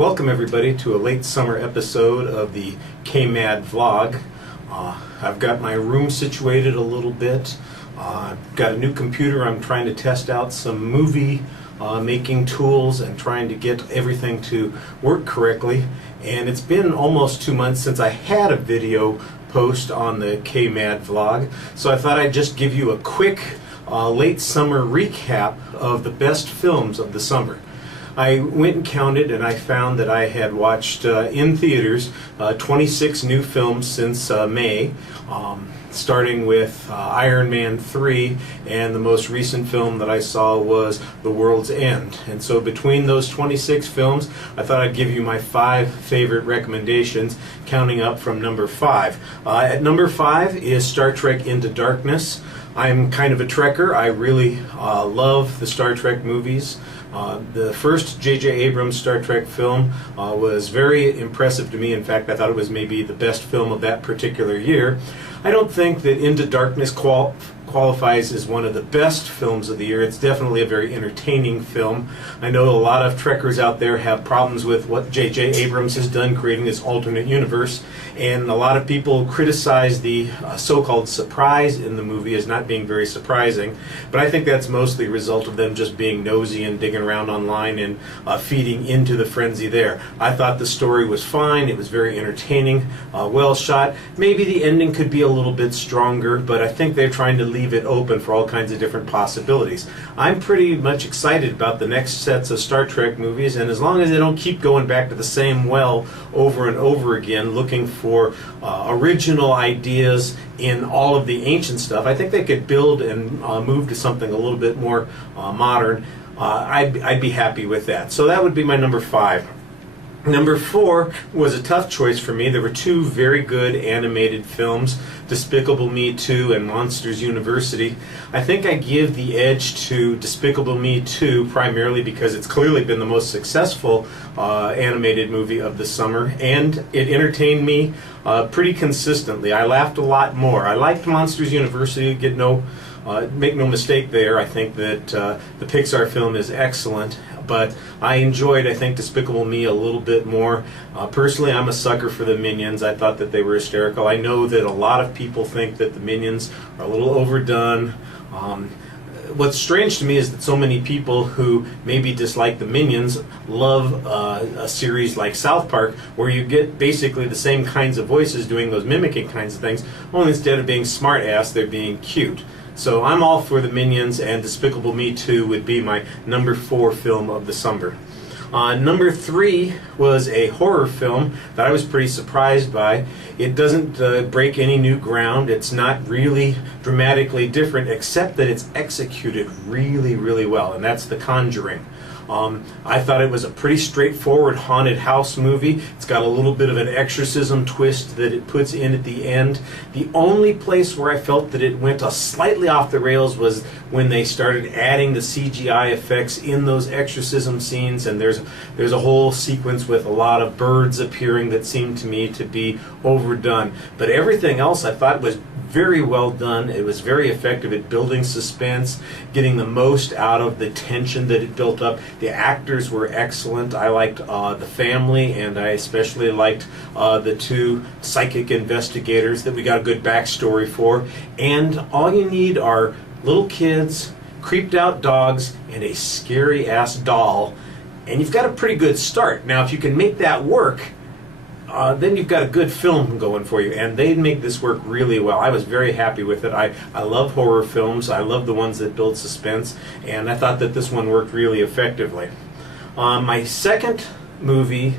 Welcome everybody to a late summer episode of the KAMAD vlog. I've got my room situated a little bit. I've got a new computer. I'm trying to test out some movie making tools and trying to get everything to work correctly. And it's been almost 2 months since I had a video post on the KAMAD vlog, so I thought I'd just give you a quick late summer recap of the best films of the summer. I went and counted, and I found that I had watched in theaters 26 new films since May, starting with Iron Man 3, and the most recent film that I saw was The World's End. And so between those 26 films, I thought I'd give you my 5 favorite recommendations, counting up from number 5. At number 5 is Star Trek Into Darkness. I'm kind of a Trekker. I really love the Star Trek movies. The first J.J. Abrams Star Trek film was very impressive to me. In fact, I thought it was maybe the best film of that particular year. I don't think that Into Darkness qualifies as one of the best films of the year. It's definitely a very entertaining film. I know a lot of Trekkers out there have problems with what J.J. Abrams has done, creating this alternate universe, and a lot of people criticize the so-called surprise in the movie as not being very surprising, but I think that's mostly a result of them just being nosy and digging around online and feeding into the frenzy there. I thought the story was fine. It was very entertaining, well shot. Maybe the ending could be a little bit stronger, but I think they're trying to leave it open for all kinds of different possibilities. I'm pretty much excited about the next sets of Star Trek movies, and as long as they don't keep going back to the same well over and over again, looking for original ideas in all of the ancient stuff, I think they could build and move to something a little bit more modern. I'd be happy with that. So that would be my number 5. Number 4 was a tough choice for me. There were 2 very good animated films, Despicable Me 2 and Monsters University. I think I give the edge to Despicable Me 2 primarily because it's clearly been the most successful animated movie of the summer, and it entertained me pretty consistently. I laughed a lot more. I liked Monsters University, make no mistake there. I think that the Pixar film is excellent, but I enjoyed, I think, Despicable Me a little bit more. Personally, I'm a sucker for the Minions. I thought that they were hysterical. I know that a lot of people think that the Minions are a little overdone. What's strange to me is that so many people who maybe dislike the Minions love a series like South Park, where you get basically the same kinds of voices doing those mimicking kinds of things, only instead of being smart-ass, they're being cute. So I'm all for the Minions, and Despicable Me 2 would be my number 4 film of the summer. Number 3 was a horror film that I was pretty surprised by. It doesn't break any new ground. It's not really dramatically different, except that it's executed really, really well, and that's The Conjuring. I thought it was a pretty straightforward haunted house movie. It's got a little bit of an exorcism twist that it puts in at the end. The only place where I felt that it went slightly off the rails was when they started adding the CGI effects in those exorcism scenes, and there's a whole sequence with a lot of birds appearing that seemed to me to be overdone. But everything else I thought was very well done. It was very effective at building suspense, getting the most out of the tension that it built up. The actors were excellent. I liked the family, and I especially liked the 2 psychic investigators that we got a good backstory for. And all you need are little kids, creeped out dogs, and a scary ass doll, and you've got a pretty good start. Now, if you can make that work, then you've got a good film going for you, and they make this work really well. I was very happy with it. I love horror films. I love the ones that build suspense, and I thought that this one worked really effectively. My second movie,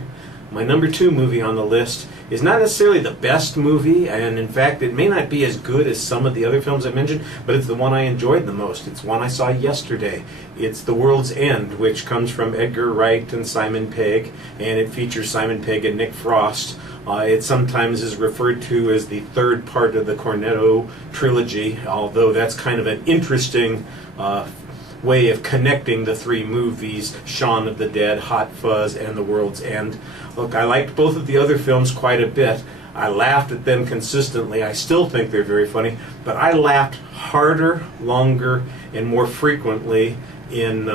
my number 2 movie on the list, is not necessarily the best movie, and in fact it may not be as good as some of the other films I mentioned, but it's the one I enjoyed the most. It's one I saw yesterday. It's The World's End, which comes from Edgar Wright and Simon Pegg, and it features Simon Pegg and Nick Frost. It sometimes is referred to as the 3rd part of the Cornetto trilogy, although that's kind of an interesting way of connecting the 3 movies, Shaun of the Dead, Hot Fuzz, and The World's End. Look, I liked both of the other films quite a bit. I laughed at them consistently. I still think they're very funny, but I laughed harder, longer, and more frequently in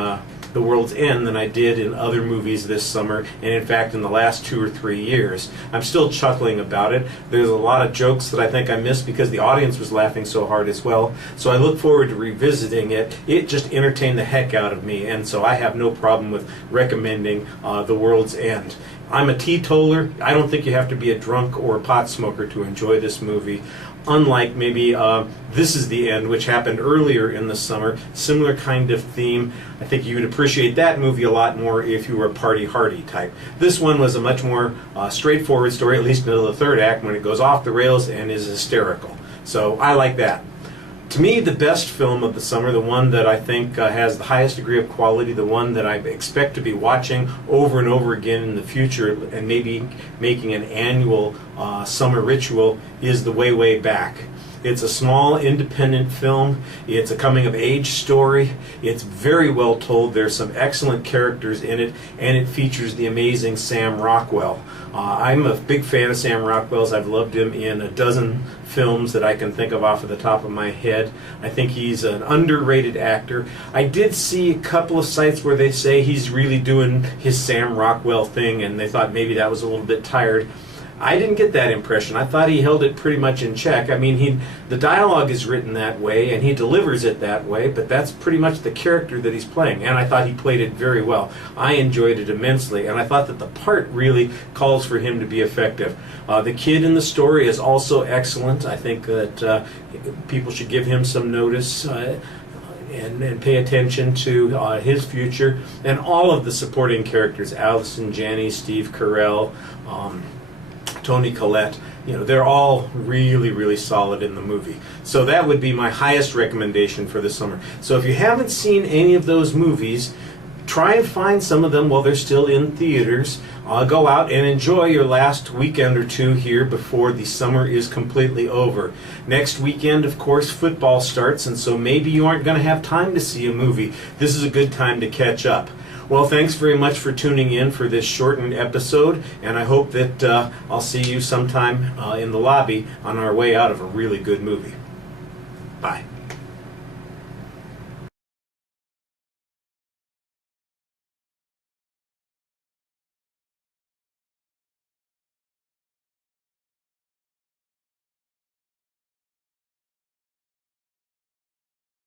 The World's End than I did in other movies this summer, and in fact in the last 2 or 3 years. I'm still chuckling about it. There's a lot of jokes that I think I missed because the audience was laughing so hard as well. So I look forward to revisiting it. It just entertained the heck out of me, and so I have no problem with recommending The World's End. I'm a teetotaler. I don't think you have to be a drunk or a pot smoker to enjoy this movie. Unlike maybe This Is the End, which happened earlier in the summer, similar kind of theme. I think you would appreciate that movie a lot more if you were a party-hardy type. This one was a much more straightforward story, at least until the third act, when it goes off the rails and is hysterical. So I like that. To me, the best film of the summer, the one that I think has the highest degree of quality, the one that I expect to be watching over and over again in the future and maybe making an annual summer ritual, is The Way, Way Back. It's a small, independent film. It's a coming-of-age story. It's very well told. There's some excellent characters in it, and it features the amazing Sam Rockwell. I'm a big fan of Sam Rockwell's. I've loved him in a dozen films that I can think of off of the top of my head. I think he's an underrated actor. I did see a couple of sites where they say he's really doing his Sam Rockwell thing, and they thought maybe that was a little bit tired. I didn't get that impression. I thought he held it pretty much in check. I mean, the dialogue is written that way, and he delivers it that way, but that's pretty much the character that he's playing, and I thought he played it very well. I enjoyed it immensely, and I thought that the part really calls for him to be effective. The kid in the story is also excellent. I think that people should give him some notice and pay attention to his future, and all of the supporting characters, Allison Janney, Steve Carell, Toni Collette, they're all really, really solid in the movie. So that would be my highest recommendation for the summer. So if you haven't seen any of those movies, try and find some of them while they're still in theaters. Go out and enjoy your last weekend or two here before the summer is completely over. Next weekend, of course, football starts, and so maybe you aren't going to have time to see a movie. This is a good time to catch up. Well, thanks very much for tuning in for this shortened episode, and I hope that I'll see you sometime in the lobby on our way out of a really good movie. Bye.